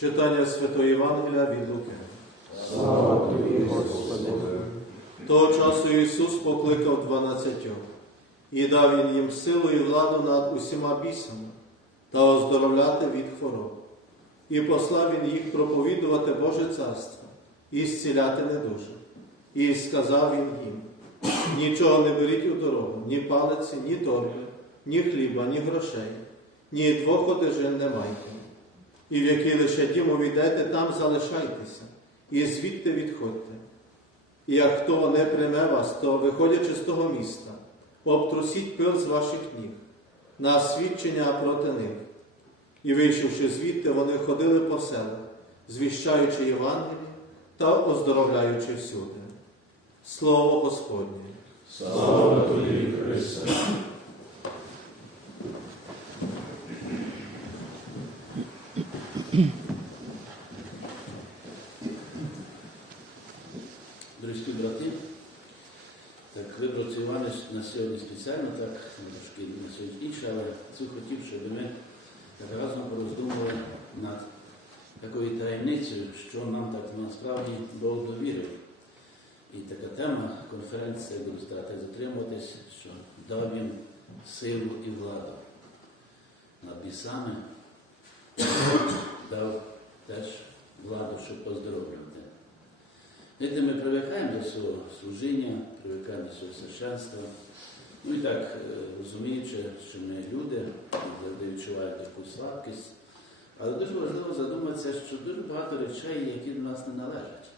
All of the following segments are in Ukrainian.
Читання Святої Євангелія від Луки. Слава тобі, Господи. Того часу Ісус покликав дванадцятьох і дав він їм силу і владу над усіма бісами та оздоровляти від хвороб. І послав він їх проповідувати Боже царство і зціляти недужих. І сказав він їм: нічого не беріть у дорогу, ні палиці, ні торби, ні хліба, ні грошей, ні двох одежин не майте. І в який лише дім увійдете, там залишайтеся, і звідти відходьте. І як хто не прийме вас, то, виходячи з того міста, обтрусіть пил з ваших ніг на свідчення проти них. І вийшовши звідти, вони ходили по селах, звіщаючи Євангеліє та оздоровляючи всюди. Слово Господнє. Слава тобі, Христе. Дорогі брати, так вибрав цей Іванець на сьогодні спеціально, так трошки на сьогодні інше, але хотів, щоб ми разом пороздумували над такою таємницею, що нам так насправді Бог довірив. І така тема конференції, буду старатися затримуватись, що дав їм силу і владу над бісами, дав теж владу, щоб поздоровлювати. Ми привикаємо до свого служіння, привикаємо до свого священства. Ну і так, е, розуміючи, що ми люди, завжди відчувають таку слабкість. Але дуже важливо задуматися, що дуже багато речей, які до нас не належать.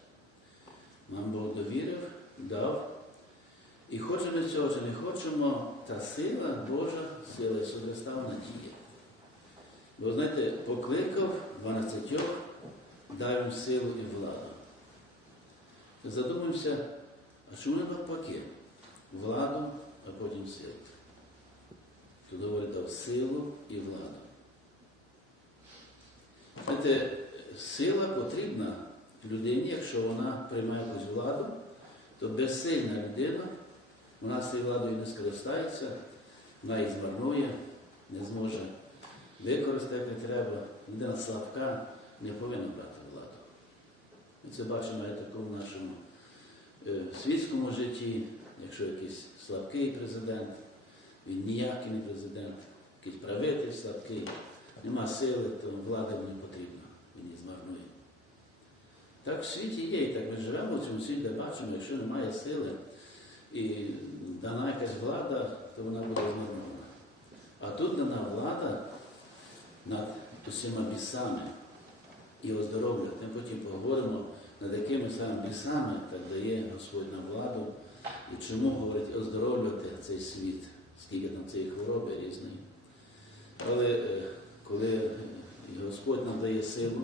Нам Бог довірив, дав. І хочемо ми цього чи не хочемо, та сила Божа, сила Ісуса Христа, вона. Бо знаєте, покликав 12, дав їм силу і владу. Задумаємося, а чому навпаки? Владу, а потім силу. Говорить дав силу і владу. Знаєте, сила потрібна людині, якщо вона приймає якусь владу, то безсильна людина, вона цією владою не скористається, вона її змарнує, не зможе використати треба. Людина слабка не повинна брати владу. Ми це бачимо і такому нашому е, світському житті, якщо якийсь слабкий президент, він ніякий не президент, якийсь правитель слабкий, нема сили, то влада не потрібна, він її змарнує. Так в світі є, і так ми живемо в цьому світі, де бачимо, якщо немає сили і дана якась влада, то вона буде змарнована. А тут дана влада над усіма бісами і оздоровлювати. Ми потім поговоримо, над якими саме бісами так дає Господь нам і чому говорить оздоровлювати цей світ, скільки там цієї хвороби різної. Але е, коли Господь нам дає силу,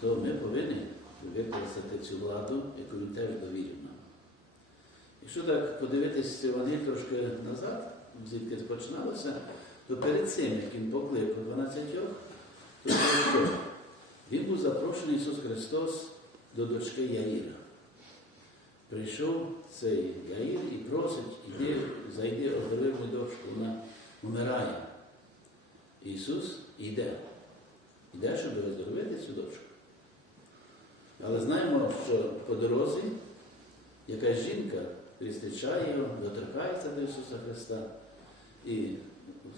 то ми повинні використати цю владу, яку він теж довірив нам. Якщо так подивитися Євангелій трошки назад, звідки починалося, то перед цим, як він покликав 12, то? Він був запрошений Ісус Христос до дочки Яїра. Прийшов цей Яїр і просить, іди, зайди, оздорови мою дочку, вона вмирає. Ісус йде. Йде, щоб оздоровити цю дочку. Але знаємо, що по дорозі якась жінка зустрічає його, доторкається до Ісуса Христа і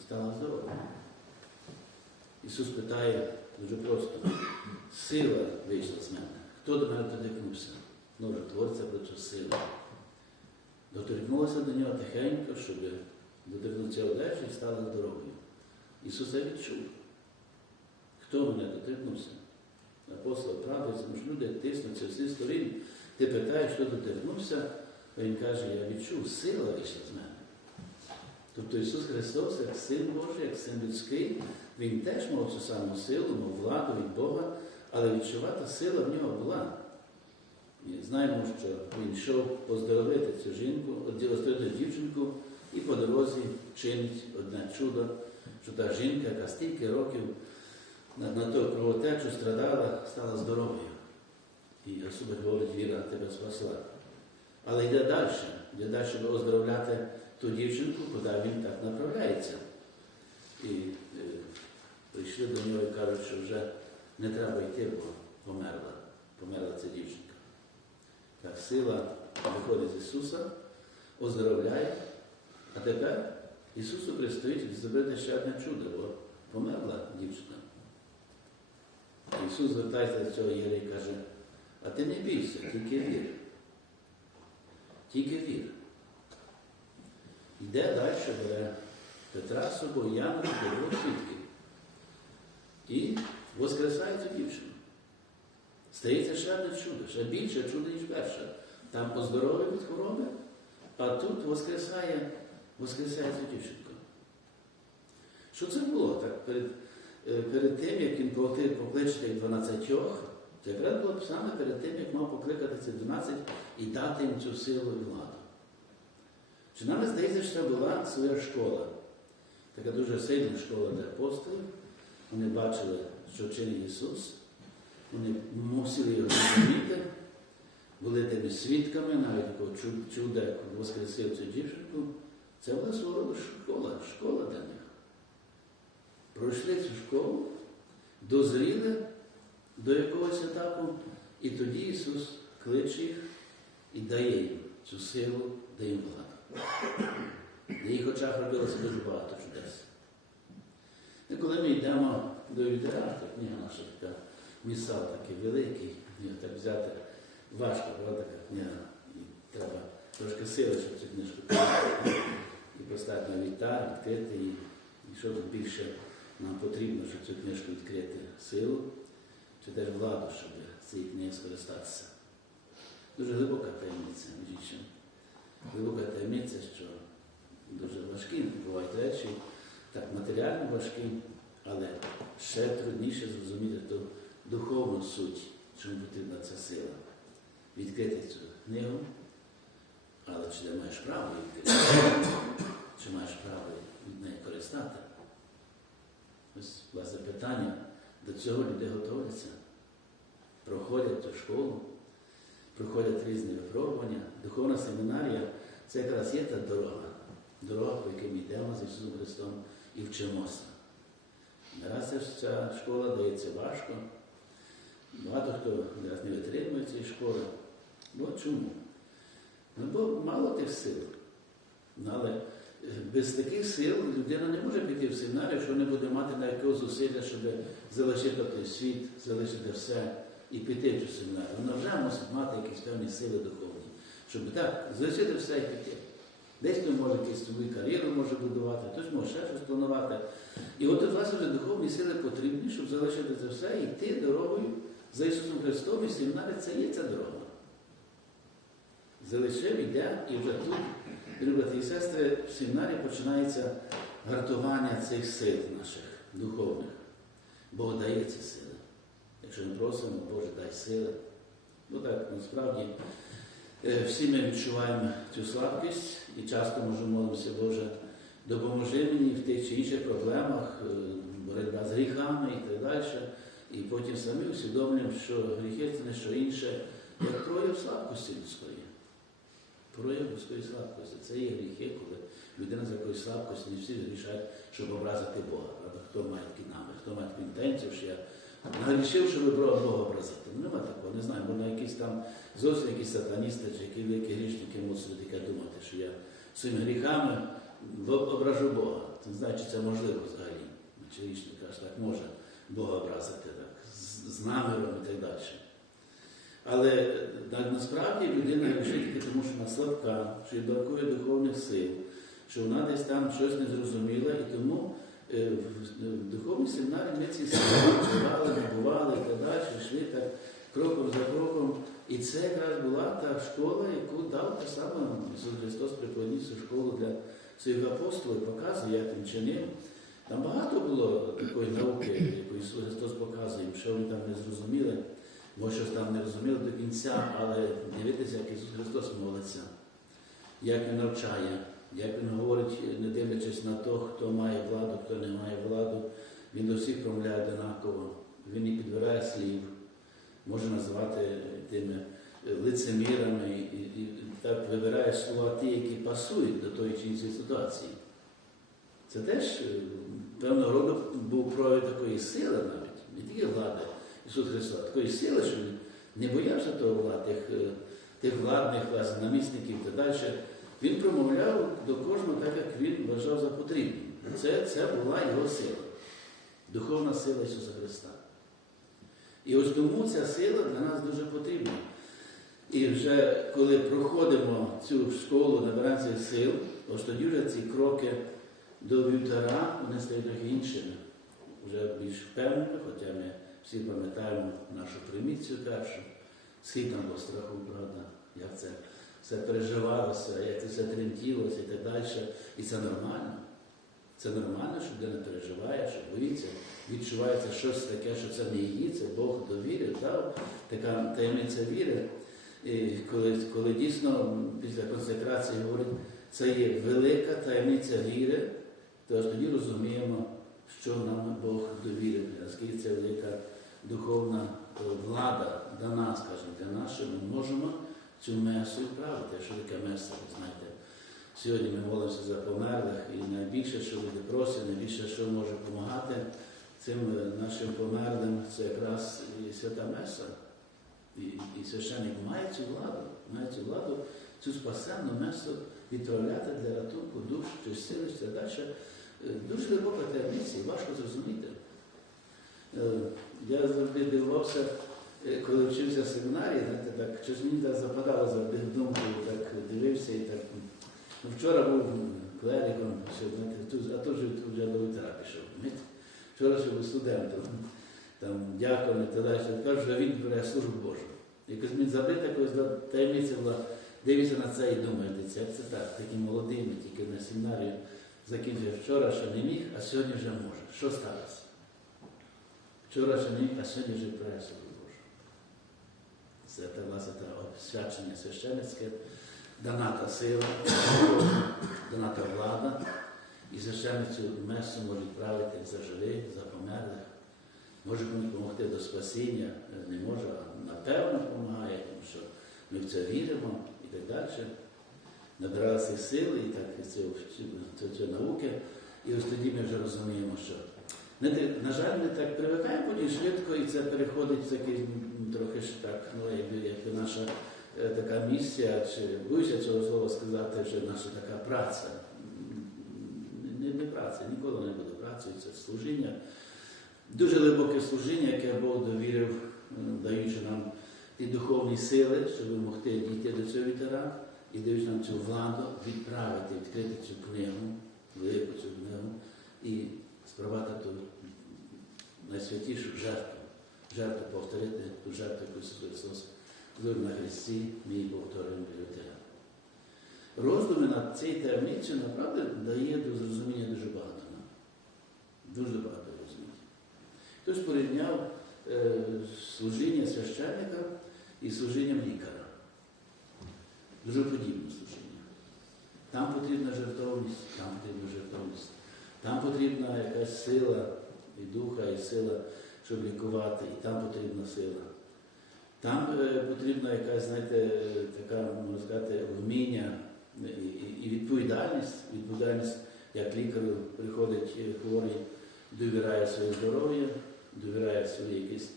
стала здорова. Ісус питає дуже просто, сила вийшла з мене. Хто до мене доторкнувся? Творця про цю силу. Доторкнулася до нього тихенько, щоб доторкнутися одежі і стала здоровою. Ісус це відчув. Хто мене доторкнувся? Апостол правда, тому що люди тиснуться всі сторін. Ти питаєш, хто доторкнувся, а Він каже, я відчув, сила вийшла з мене. Тобто Ісус Христос, як Син Божий, як Син людський, Він теж мав цю саму силу, мав владу від Бога, але відчувати сила в нього була. І знаємо, що він йшов поздоровити цю жінку, оздоровити дівчинку і по дорозі чинить одне чудо, що та жінка, яка стільки років на, на ту кровотечу страдала, стала здоровою. І Господь говорить, віра тебе спасла. Але йде далі, йде далі, оздоровляти ту дівчинку, куди він так направляється. І е, прийшли до нього і кажуть, що вже не треба йти, бо померла. Померла ця дівчинка. Так, сила виходить з Ісуса, оздоровляє, а тепер Ісусу предстоїть зробити ще одне чудо, бо померла дівчина. Ісус звертається до цього Єрі і каже, а ти не бійся, тільки вір. Тільки вір. Йде далі, бере Петра з собою, Яна двох. І воскресає цю дівчину. Стається ще одне чудо, ще більше чудо, ніж перше. Там оздоровлює від хвороби, а тут воскресає, воскресає цю дівчинку. Що це було? Так, перед, е, перед тим, як він покличе тих 12, це якраз було саме перед тим, як мав покликати цих 12 і дати їм цю силу і владу. Чи нам здається, що це була своя школа, така дуже сильна школа для апостолів. Вони бачили, що чинить Ісус, вони мусили його зрозуміти, були тими свідками, навіть такого чу- чуда, воскресив цю дівчинку. Це була свого роду школа, школа для них. Пройшли цю школу, дозріли до якогось етапу, і тоді Ісус кличе їх і дає їм цю силу, дає їм владу. На їх очах робилося дуже багато чудес. І коли ми йдемо до Юдея, то книга наша така місал такий великий, так взяти важко, правда, така книга. І треба трошки сили, щоб цю книжку прочитати. і поставити на вітар, відкрити її. І що більше нам потрібно, щоб цю книжку відкрити силу, чи теж владу, щоб цією книгою скористатися. Дуже глибока таємниця, між. Глибока таємниця, що дуже важкі бувають речі, так матеріально важкі, але ще трудніше зрозуміти ту духовну суть, чому потрібна ця сила. Відкрити цю книгу, але чи ти маєш право відкрити, чи маєш право від неї користати? Ось власне питання, до цього люди готуються, проходять ту школу, проходять різні випробування. Духовна семінарія це якраз є та дорога, дорога, по якій ми йдемо з Ісусом Христом і вчимося. Не раз ця- ця школа дається важко. Багато хто не раз не витримує цієї школи. Ну чому? Ну, бо мало тих сил. Ну, але е, без таких сил людина не може піти в семінар, якщо не буде мати на якого зусилля, щоб залишити світ, залишити все і піти в цю. Вона вже мусить мати якісь певні сили духовні, щоб так залишити все і піти. Десь хто може якусь свою кар'єру може будувати, хтось може ще щось планувати. І от вас вже духовні сили потрібні, щоб залишити це все і йти дорогою за Ісусом Христом, і семінарі це є ця дорога. Залишив, йде, і вже тут, дорогі і сестри, в семінарі починається гартування цих сил наших духовних. Бог дає ці сили. Якщо ми просимо, Боже, дай сили. Бо так, насправді, е, всі ми відчуваємо цю слабкість і часто може молимося, Боже, допоможи мені в тих чи інших проблемах, е, боротьба з гріхами і так далі. І потім самі усвідомлюємо, що гріхи це не що інше, як прояв слабкості людської. Прояв людської слабкості. Це є гріхи, коли людина з якоюсь слабкості не всі грішать, щоб образити Бога. Правда? Хто має такі нами, хто має таку інтенцію, що я нагрішив, щоб Бога образити. Ну, нема такого, не знаю, бо на якісь там зовсім якісь сатаністи чи які великі грішники мусили таке думати, що я своїми гріхами ображу Бога. Це не знаю, чи це можливо взагалі. Чи річник каже, так може Бога образити так, з, наміром і так далі. Але так, насправді людина грішить тільки тому, що вона слабка, що їй бракує духовних сил, що вона десь там щось не зрозуміла, і тому е, в духовній семінарі ми ці сили відчували, набували і так далі, йшли так кроком за кроком. І це якраз була та школа, яку дав те саме Ісус Христос прикладів цю школу для своїх апостолів, показує, як він чинив. Там багато було такої науки, яку Ісус Христос показує, що вони там не зрозуміли, може щось там не розуміли до кінця, але дивитися, як Ісус Христос молиться, як Він навчає, як Він говорить, не дивлячись на того, хто має владу, хто не має владу, Він до всіх промовляє однаково, Він не підбирає слів, може називати тими лицемірами і, і так вибирає слова ті, які пасують до тої чи іншої ситуації. Це теж е, певного роду був прояв такої сили навіть, не тільки влади, Ісус Христос, такої сили, що він не боявся того влад, тих, е, тих владних власне, намісників і так далі. Він промовляв до кожного так, як він вважав за потрібне. Це, це була його сила, духовна сила Ісуса Христа. І ось тому ця сила для нас дуже потрібна. І вже коли проходимо цю школу, набираємося сил, ось тоді вже ці кроки до вівтара, вони стають трохи іншими, вже більш впевненими, хоча ми всі пам'ятаємо нашу приміцію першу, скільки там було страху, правда, як це все переживалося, як це все тремтілося і так далі. І це нормально. Це нормально, що людина переживає, що боїться, відчувається щось таке, що це не її, це Бог довірив, дав, така таємниця віри. І коли, коли дійсно після консекрації говорить, це є велика таємниця віри, то аж тоді розуміємо, що нам Бог довірив, наскільки це велика духовна е, влада дана, скажімо, для нас, що ми можемо цю месу відправити. Що таке меса, ви знаєте? Сьогодні ми молимося за померлих, і найбільше, що люди просять, найбільше, що може допомагати цим е, нашим померлим, це якраз і свята меса. І, і священник має цю владу, має цю владу, цю спасенну месу відправляти для рятунку душ чи сили, чи далі. Е, Дуже глибока таємниця важко зрозуміти. Е, Я завжди дивувався, е, коли вчився в семінарії, знаєте, так, щось мені так западало завжди в думку, так дивився і так. Ну, вчора був клериком, а тут же вже до вітра пішов. Вчора ще був студентом, там дякую і так далі. Кажу, що він бере службу Божу. Якось мені забита якось таємниця була, дивишся на це і думаєш, це це так, такі молодими, тільки на семінарію закінчив вчора, ще не міг, а сьогодні вже може. Що сталося? Вчора ще не міг, а сьогодні вже службу Божу. Це власне те освячення священницьке, дана та сила, дана та влада, і священницю месу може відправити за живих, за померлих. Може допомогти до спасіння, не може, а напевно допомагає, тому що ми в це віримо і так далі. Набиралися сили і так цю науки. І ось тоді ми вже розуміємо, що на жаль, ми так привикаємо потім швидко, і це переходить в такий трохи ж так, ну якби, якби наша е, така місія, чи боюся цього слова сказати, що наша така праця. Не, не праця, ніколи не буде працею, це служіння. Дуже глибоке служіння, яке Бог довірив, е, даючи нам ті духовні сили, щоб могти дійти до цього вітера, і даючи нам цю владу відправити, відкрити цю книгу, велику цю книгу, і спробувати ту найсвятішу жертву, жертву повторити ту жертву, яку Христос зробив на Христі, її повторюємо біля. Роздуми над цією таємницею направді дає до зрозуміння дуже багато нам. Дуже багато розуміння. Хтось порівняв е, служіння священника і служінням лікаря. Дуже подібне служіння. Там потрібна жертовність, там потрібна жертовність. Там потрібна якась сила і духа, і сила, щоб лікувати, і там потрібна сила. Там е, потрібна якась, знаєте, така, можна сказати, вміння і, відповідальність. Відповідальність, як лікарю приходить е, хворий, довіряє своє здоров'я, довіряє свої якісь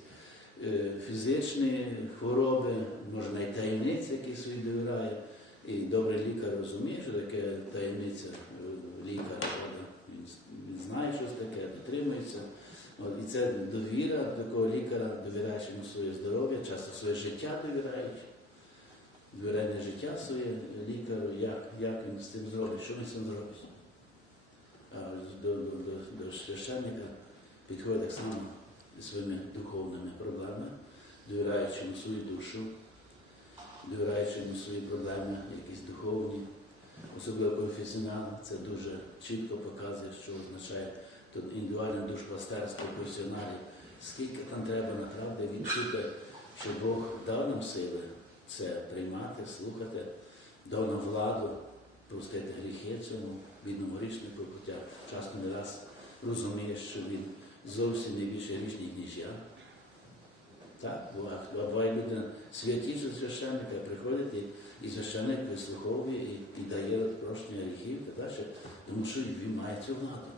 фізичні хвороби, може навіть таємниці, які свої довіряє. І добрий лікар розуміє, що таке таємниця е, лікаря. Він, знає щось таке, дотримується. От, і це довіра такого лікаря, йому своє здоров'я, часто своє життя довіряють. Довіряє життя своє лікарю, як, як він з цим зробить, що він з цим зробить. А до, до, до, до священника підходить так само своїми духовними проблемами, довіряючи йому свою душу, довіряючи йому свої проблеми, якісь духовні, особливо конфесіонал, це дуже чітко показує, що означає тут індивідуальне душпастерство професіоналів. Скільки там треба направди відчути, що Бог дав нам сили це приймати, слухати, дав нам владу простити гріхи цьому бідному грішнику, хоча часто не раз розуміє, що він зовсім не більше грішник, ніж я. Так, буває, людина святіша священника, приходить і, і священник вислуховує і, і дає прощення гріхів і далі, тому що він має цю владу.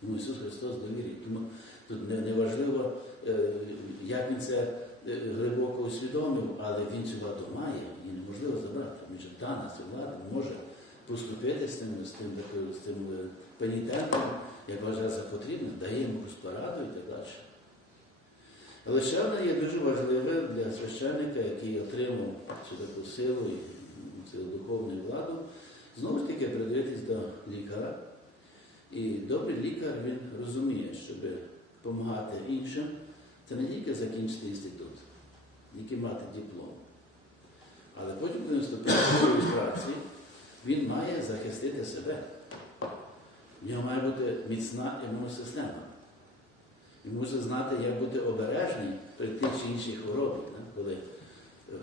Тому Ісус Христос довірить. Тому тут не, не е, як він це е, глибоко усвідомив, але він цю владу має, її неможливо забрати. Він же дана цю владу може поступити з тим, з тим, з тим е, пенітентом, вважає за потрібне, дає йому пораду і так далі. Але ще є дуже важливе для священника, який отримав цю таку силу і цю духовну владу, знову ж таки придивитись до лікаря. І добрий лікар він розуміє, щоб допомагати іншим, це не тільки закінчити інститут, тільки мати диплом. Але потім, коли вступає свою праці, він має захистити себе. В нього має бути міцна імунна система. Він мусить знати, як бути обережний при тих чи інших хворобах, да? коли е,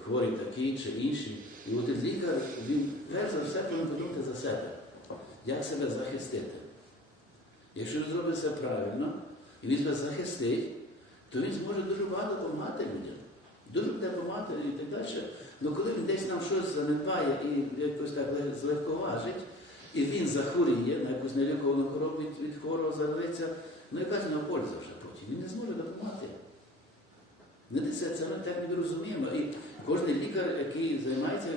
хворі такі чи інші. І от лікар, він перш за все повинен подумати за себе, як себе захистити. Якщо він зробить все правильно, і він себе захистить, то він зможе дуже багато допомагати людям. Дуже буде допомагати і так далі. Але коли він десь нам щось занедбає і якось так лег- злегковажить, і він захворіє на якусь неліковану хворобу від, хворого заразиться, ну яка ж нього польза вже потім? Він не зможе допомагати. Ми це, це ми не розуміємо. І кожен лікар, який займається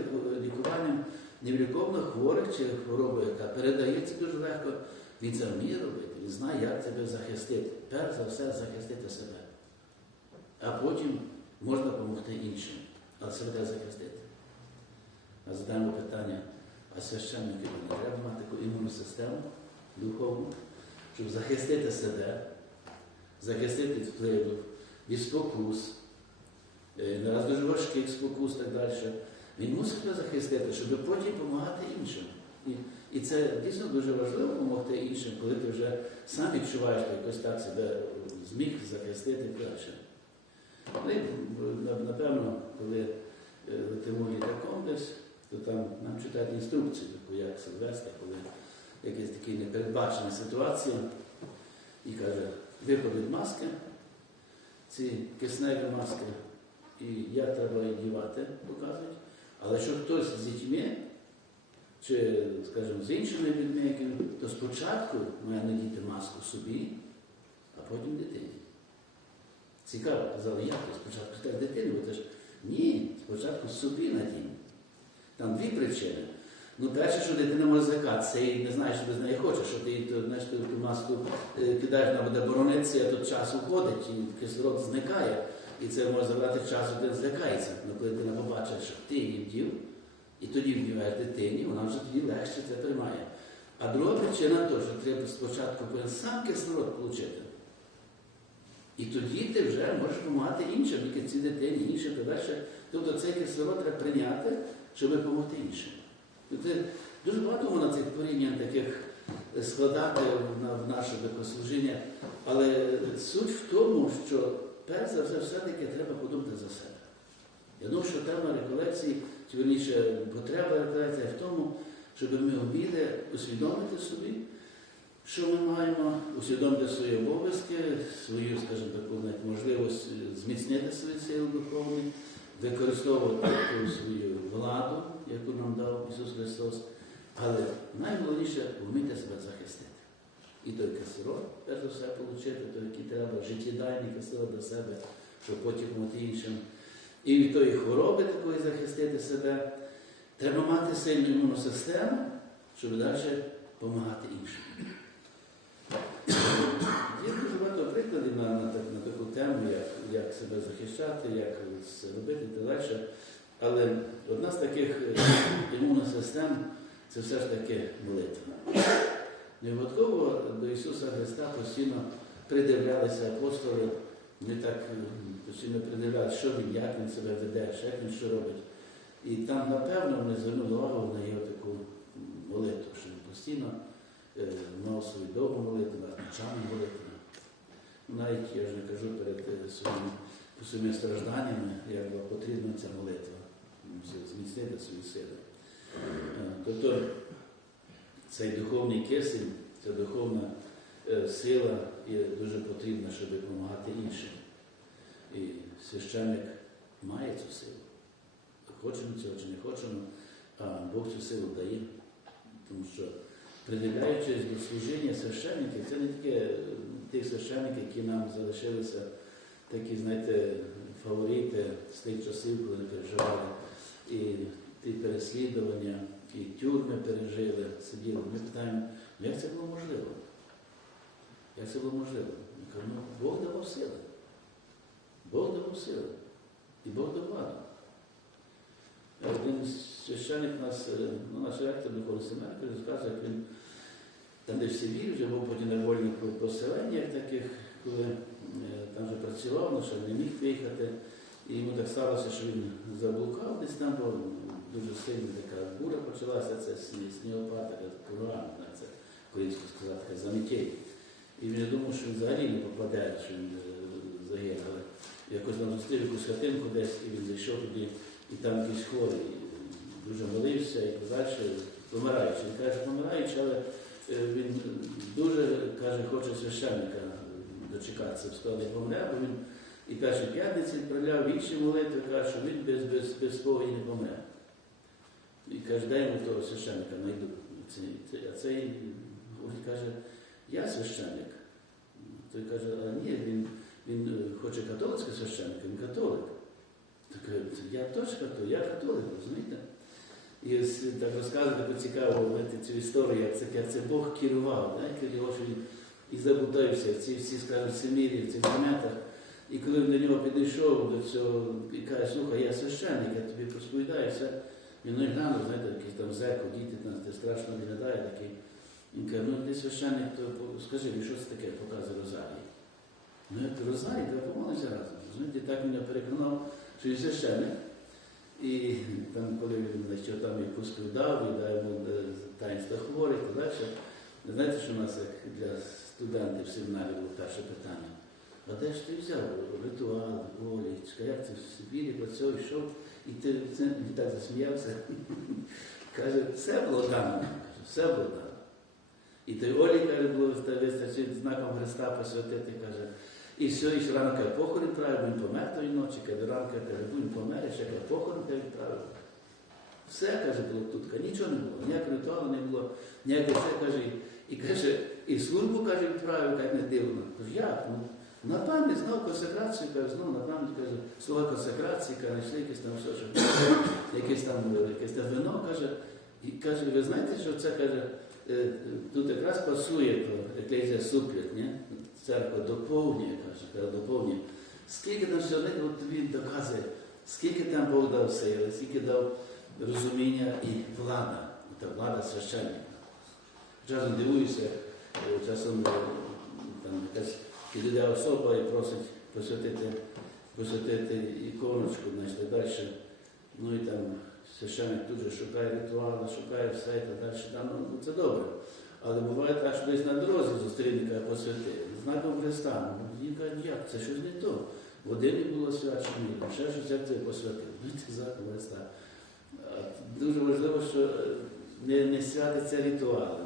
лікуванням невліковно хворих чи хвороби, яка передається дуже легко, він це вміє робити, він знає, як себе захистити. Перш за все захистити себе. А потім можна допомогти іншим, але себе захистити. А задаємо питання, а священників не треба мати таку імунну систему духовну, щоб захистити себе, захистити від впливу, від спокус, е, не раз дуже важких спокус і так далі. Він мусить себе захистити, щоб потім допомагати іншим. І, і це дійсно дуже важливо допомогти іншим, коли ти вже сам відчуваєш, що якось так себе зміг захистити краще. Ну, і, напевно, коли е, летимо літаком десь, то там нам читають інструкцію, таку, як себе вести, коли якась така непередбачена ситуація, і каже, виходить маски, ці кисневі маски, і я треба їх дівати, показують. Але що хтось з дітьми, чи, скажімо, з іншими людьми, то спочатку має надіти маску собі, а потім дитині. Цікаво, казали, як то спочатку так дитину, бо це ж ні, спочатку собі надій. Там дві причини. Ну, перше, що дитина може злякатися і не знає, що ти неї хочеш, що ти знаєш, ти ту маску кидаєш, вона буде боронитися, а тут час уходить, і кислород зникає. І це може забрати час, дитина злякається. Ну, коли дитина побачить, що ти її вдів, і тоді вдіваєш дитині, вона вже тоді легше це приймає. А друга причина то, що треба спочатку повинен сам кислород отримати. І тоді ти вже можеш допомагати іншим, тільки цій дитині, іншим далі. Тобто цей кислород треба прийняти, щоб допомогти іншим. Тобто дуже багато можна цих порівнянь таких складати в наше богослужіння, але суть в тому, що перш за все все-таки треба подумати за себе. Я думаю, що тема реколекції, чи верніше потреба реколекції в тому, щоб ми вміли усвідомити собі, що ми маємо, усвідомити свої обов'язки, свою, скажімо таку, можливість зміцнити свої сили духовні, використовувати ту свою владу, яку нам дав Ісус Христос, але найголовніше вміти себе захистити. І той кислород, перш за все, отримати, той, який треба, життєдайний кислород до себе, щоб потім допомогти іншим. І від тої хвороби такої захистити себе. Треба мати сильну імунну систему, щоб далі допомагати іншим. Є дуже багато прикладів на, на, так- на таку тему, як, як себе захищати, як це робити і так далі. Але одна з таких е, імунних систем це все ж таки молитва. Не випадково до Ісуса Христа постійно придивлялися апостоли, вони так е, постійно придивлялися, що він, як він себе веде, що як він що робить. І там, напевно, вони звернули увагу на його таку молитву, що він постійно е, мав свою довгу молитву, ночами молитву. Навіть я вже не кажу перед е, своїми, стражданнями, як була потрібна ця молитва, зміцнити свої сили. Е, Тобто цей духовний кисень, ця духовна е, сила є дуже потрібна, щоб допомагати іншим. І священник має цю силу. Хочемо цього чи не хочемо, а Бог цю силу дає. Тому що приділяючись до служіння священників, це не тільки е, тих священників, які нам залишилися такі, знаєте, фаворити з тих часів, коли переживали і ті переслідування, і тюрми пережили, сиділи. Ми питаємо, ну як це було можливо? Як це було можливо? Ми кажемо, ну, Бог давав сили. Бог давав сили. І Бог дав владу. Один священник нас, е, ну, наш ректор Микола Семенко, розказує, як він там, де в Сибірі, вже був потім на вольних поселеннях таких, коли е, там вже працював, але ще не міг виїхати. І йому так сталося, що він заблукав десь там, бо дуже сильна така буря почалася, це сні- снігопад, така ураган, це українською сказати, така заметєй. І він думав, що він взагалі не попаде, що він е, загине. Але якось нам зустрів якусь хатинку десь, і він зайшов туди, і там якийсь хворий, дуже молився і далі, помираючи. Він каже, помираючи, але е, він дуже каже, хоче священника дочекатися, не помре, бо він і перші п'ятниці відправляв інші молитви, каже, що він без, без, без сповіді не помре. І каже, дай йому того священника знайду. А цей він каже, я священник. Той каже, а ні, він, він е, хоче католицького священника, він католик. Так я теж католик, я католик, розумієте? І ось так розказує таку цікаву цю історію, як це, як це Бог керував, знаєте, його що він і заблудився в ці всі, скажімо, семірі, в цих наметах. І коли він до нього підійшов до цього і каже, слухай, я священник, я тобі все. Він ну, глянув, знаєте, якийсь там зеко, діти нас, ти страшно виглядає такий. Він каже, ну ти священник, то скажи що це таке, показує Розарій. Ну, як Розарій, то помолимося разом. Розумієте, так мене переконав, що він священник. І там, коли він що там якусь дав, і дав йому е, таїнство хворих, то далі. Знаєте, що у нас як для студентів в семінарі було перше питання? А де ж ти взяв ритуал, волічка, як це в Сибірі працював, йшов, і ти це він так засміявся. Каже, все було дано. Все було дано. І той Олі, каже, було та вистачить знаком Христа посвятити, каже. І все, і ще ранка похорон відправив, він помер тої ночі, каже, ранка каже, він помер, ще каже, похорон каже, відправив. Все, каже, було тут, нічого не було, ніякого ритуалу не було, ніякого все, каже, і каже, і службу, каже, відправив, як не дивно. Як? Ну, на пам'ять знав консекрацію, каже, знову на пам'ять, каже, слова консекрації, каже, знайшли якесь там все, що якесь там, якесь там вино, каже, і каже, ви знаєте, що це каже, е, тут якраз пасує еклезія суплять, ні? Церква доповнює, каже, доповнює. Скільки там все от тобі доказує, скільки там Бог дав сили, скільки дав розуміння і влада, та влада священника. Часом дивуюся, е, часом е, там якась підійде особа і просить посвятити, посвятити іконочку, значить, далі. Ну і там священник тут же шукає ритуали, шукає все і так далі. Там, ну, це добре. Але буває так, що десь на дорозі зустріне каже, посвяти. Знаком Христа. Ну, Він каже, як, це щось не то. Води не було свячені, ще щось як це посвятив. Ну, знаком Христа. Дуже важливо, що е, не, не святиться ритуалом,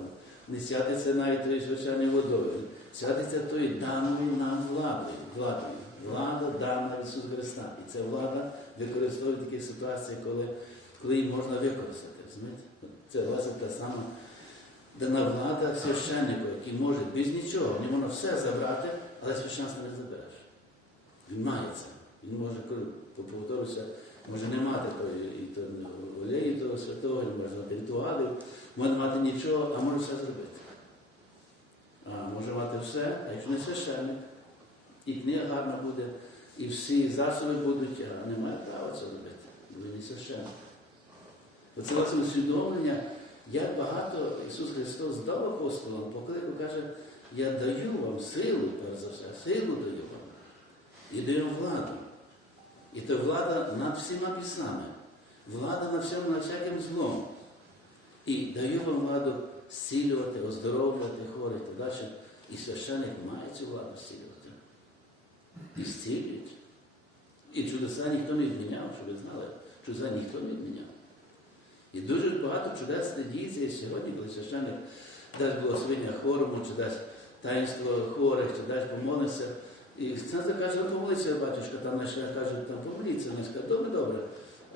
не святиться навіть тою священною водою, святиться тою даною нам владою. владою. Влада дана Ісус Христа. І ця влада використовує такі ситуації, коли, коли її можна використати. розумієте? Це власне та сама дана влада священнику, який може без нічого, не можна все забрати, але священство не забереш. Він має це. Він може повторюся, може не мати тої і то олеї того святого, не може мати ритуалів, може мати нічого, а може все зробити. А може мати все, а якщо не священник, і книга гарна буде, і всі засоби будуть, а не має права це робити. Він не священник. Оце власне усвідомлення, як багато Ісус Христос дав апостолам, покликав, каже, я даю вам силу, перш за все, силу даю вам. І даю владу. І то влада над всіма піснами, влада над всім, над всяким злом. І даю вам владу зцілювати, оздоровлювати хворих і далі. І священик має цю владу зцілювати. І зцілюють. І чудеса ніхто не відміняв, щоб ви знали, чудеса ніхто не відміняв. І дуже багато чудес не діється сьогодні, коли священник дасть благословення хворому, чи дасть таїнство хворих, чи дасть помолиться. І це каже, помолися, батюшка, там наче каже, там помоліться, не скаже, добре, добре.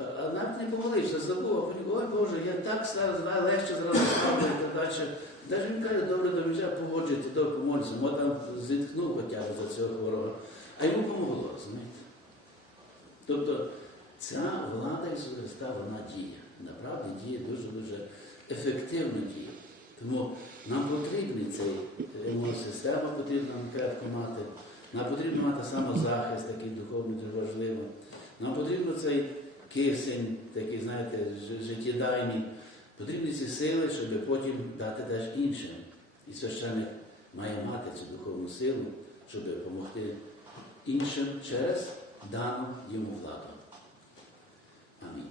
А, а навіть не помолився, забув, ой Боже, я так зараз легше зразу ставлю і так далі. Навіть він каже, добре, доїжджав, погоджуйте, добре, помолиться, мо там зіткнув хоча б за цього хворого. А йому помогло, розумієте? Тобто ця влада Ісуса Христа, вона діє. Направді діє дуже-дуже ефективно діє. Тому нам потрібна цей імунна система, потрібна крепко мати. Нам потрібно мати самозахист, такий духовний дуже важливий. Нам потрібно цей кисень, такий, знаєте, життєдайні. Потрібні ці сили, щоб потім дати теж іншим. І священник має мати цю духовну силу, щоб допомогти іншим через дану йому владу. Амінь.